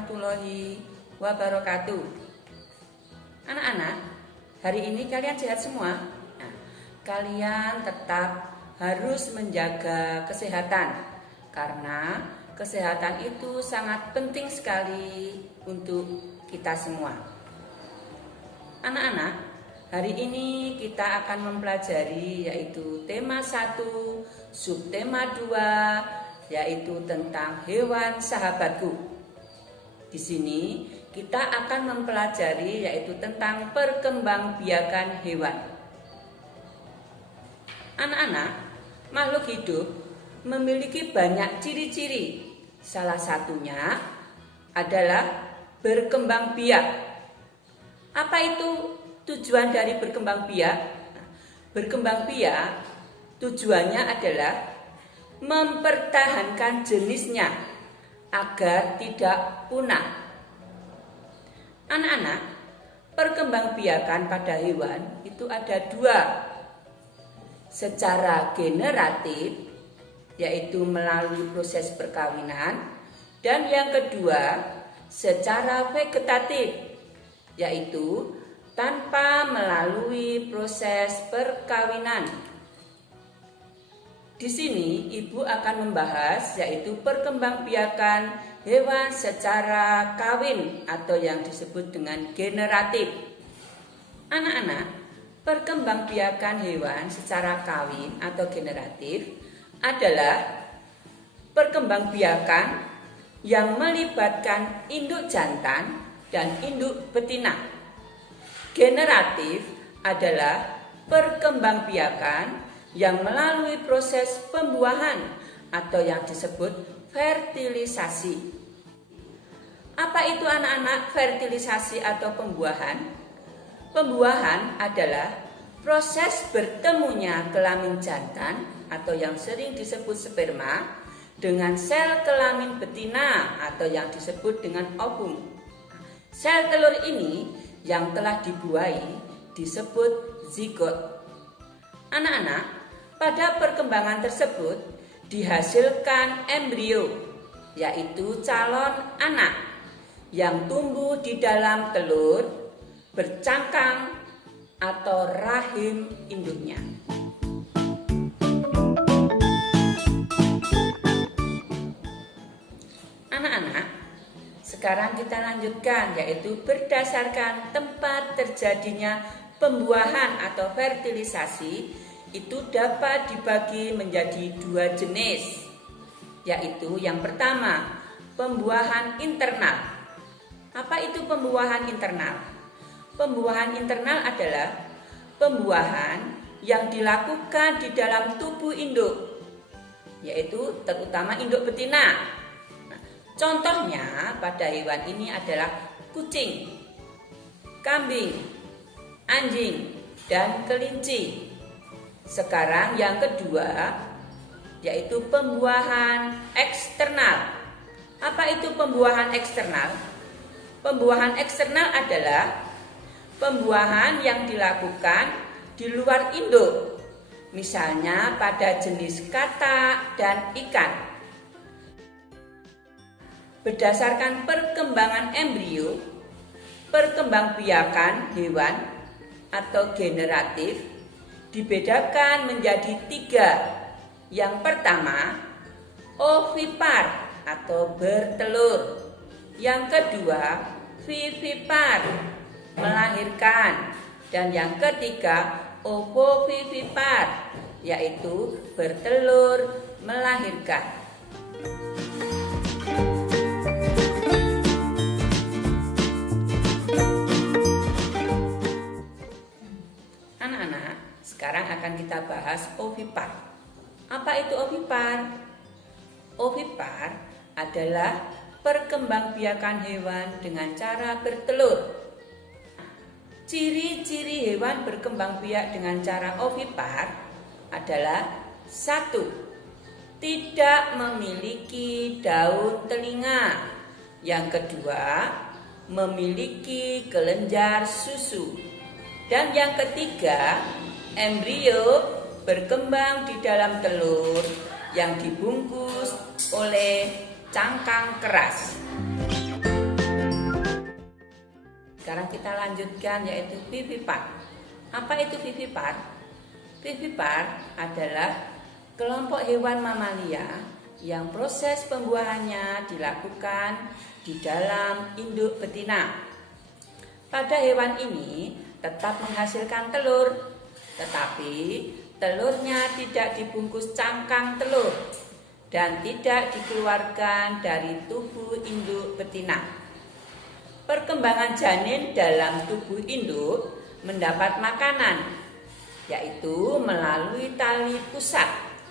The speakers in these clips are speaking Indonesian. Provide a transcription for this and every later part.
warahmatullahi wabarakatuh. Anak-anak, hari ini kalian sehat semua? Nah, kalian tetap harus menjaga kesehatan karena kesehatan itu sangat penting sekali untuk kita semua. Anak-anak, hari ini kita akan mempelajari yaitu tema 1, subtema 2, yaitu tentang hewan sahabatku. Di sini kita akan mempelajari yaitu tentang perkembangbiakan hewan. Anak-anak, makhluk hidup memiliki banyak ciri-ciri. Salah satunya adalah berkembang biak. Apa itu tujuan dari berkembang biak? Berkembang biak tujuannya adalah mempertahankan jenisnya agar tidak punah. Anak-anak, perkembangbiakan pada hewan itu ada 2. Secara generatif, yaitu melalui proses perkawinan, dan yang kedua secara vegetatif, yaitu tanpa melalui proses perkawinan. Di sini ibu akan membahas yaitu perkembangbiakan hewan secara kawin atau yang disebut dengan generatif. Anak-anak, perkembangbiakan hewan secara kawin atau generatif adalah perkembangbiakan yang melibatkan induk jantan dan induk betina. Generatif adalah perkembangbiakan yang melalui proses pembuahan atau yang disebut fertilisasi. Apa itu anak-anak fertilisasi atau pembuahan? Pembuahan adalah proses bertemunya kelamin jantan atau yang sering disebut sperma dengan sel kelamin betina atau yang disebut dengan ovum. Sel telur ini yang telah dibuai disebut zigot. Anak-anak, pada perkembangan tersebut dihasilkan embrio, yaitu calon anak yang tumbuh di dalam telur bercangkang atau rahim induknya. Anak-anak, sekarang kita lanjutkan yaitu berdasarkan tempat terjadinya pembuahan atau fertilisasi itu dapat dibagi menjadi 2 jenis, yaitu yang pertama pembuahan internal. Apa itu pembuahan internal? Pembuahan internal adalah pembuahan yang dilakukan di dalam tubuh induk, yaitu terutama induk betina. Contohnya pada hewan ini adalah kucing, kambing, anjing, dan kelinci. Sekarang yang kedua yaitu pembuahan eksternal. Apa itu pembuahan eksternal? Pembuahan eksternal adalah pembuahan yang dilakukan di luar induk, misalnya pada jenis katak dan ikan. Berdasarkan perkembangan embrio, perkembangbiakan hewan atau generatif dibedakan menjadi 3. Yang pertama, ovipar atau bertelur. Yang kedua, vivipar, melahirkan. Dan yang ketiga, ovovivipar, yaitu bertelur, melahirkan. Anak-anak, sekarang akan kita bahas ovipar. Apa itu ovipar? Ovipar adalah perkembangbiakan hewan dengan cara bertelur. Ciri-ciri hewan berkembangbiak dengan cara ovipar adalah 1. Tidak memiliki daun telinga. Yang kedua, memiliki kelenjar susu. Dan yang ketiga, embrio berkembang di dalam telur yang dibungkus oleh cangkang keras. Sekarang kita lanjutkan yaitu vivipar. Apa itu vivipar? Vivipar adalah kelompok hewan mamalia yang proses pembuahannya dilakukan di dalam induk betina. Pada hewan ini tetap menghasilkan telur, tetapi telurnya tidak dibungkus cangkang telur dan tidak dikeluarkan dari tubuh induk betina. Perkembangan janin dalam tubuh induk mendapat makanan, yaitu melalui tali pusat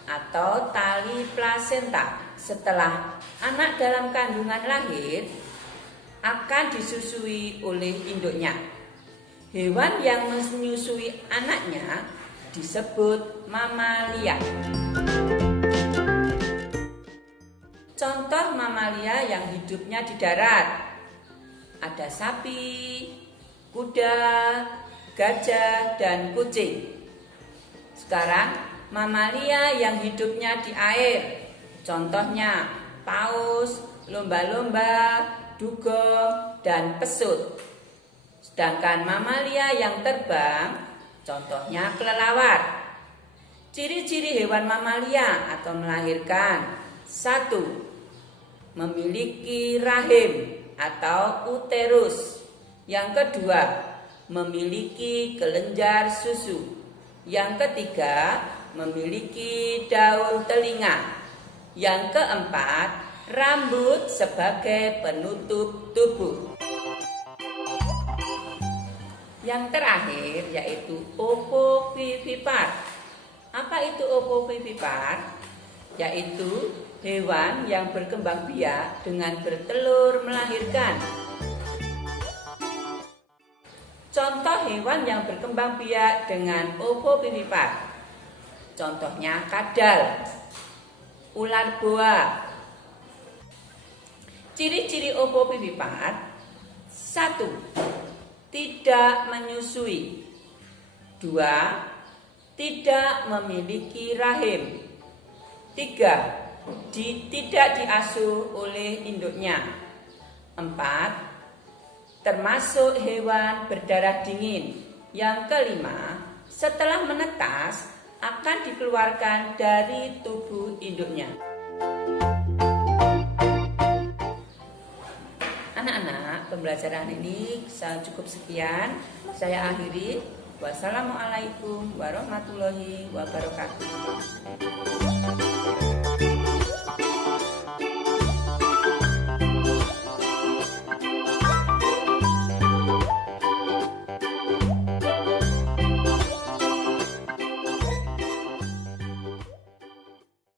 atau tali plasenta. Setelah anak dalam kandungan lahir, akan disusui oleh induknya. Hewan yang menyusui anaknya disebut mamalia. Contoh mamalia yang hidupnya di darat ada sapi, kuda, gajah, dan kucing. Sekarang mamalia yang hidupnya di air, contohnya paus, lumba-lumba, dugong, dan pesut. Sedangkan mamalia yang terbang, contohnya kelelawar. Ciri-ciri hewan mamalia atau melahirkan: 1. Memiliki rahim atau uterus. Yang kedua, memiliki kelenjar susu. Yang ketiga, memiliki daun telinga. Yang keempat, rambut sebagai penutup tubuh. Yang terakhir yaitu ovovivipar. Apa itu ovovivipar? Yaitu hewan yang berkembang biak dengan bertelur melahirkan. Contoh hewan yang berkembang biak dengan ovovivipar, contohnya kadal, ular boa. Ciri-ciri ovovivipar: 1. Tidak menyusui. 2. Tidak memiliki rahim. 3. Tidak diasuh oleh induknya. 4. Termasuk hewan berdarah dingin. Yang kelima, setelah menetas akan dikeluarkan dari tubuh induknya. Anak-anak, pembelajaran ini cukup sekian. Saya akhiri. Wassalamualaikum warahmatullahi wabarakatuh.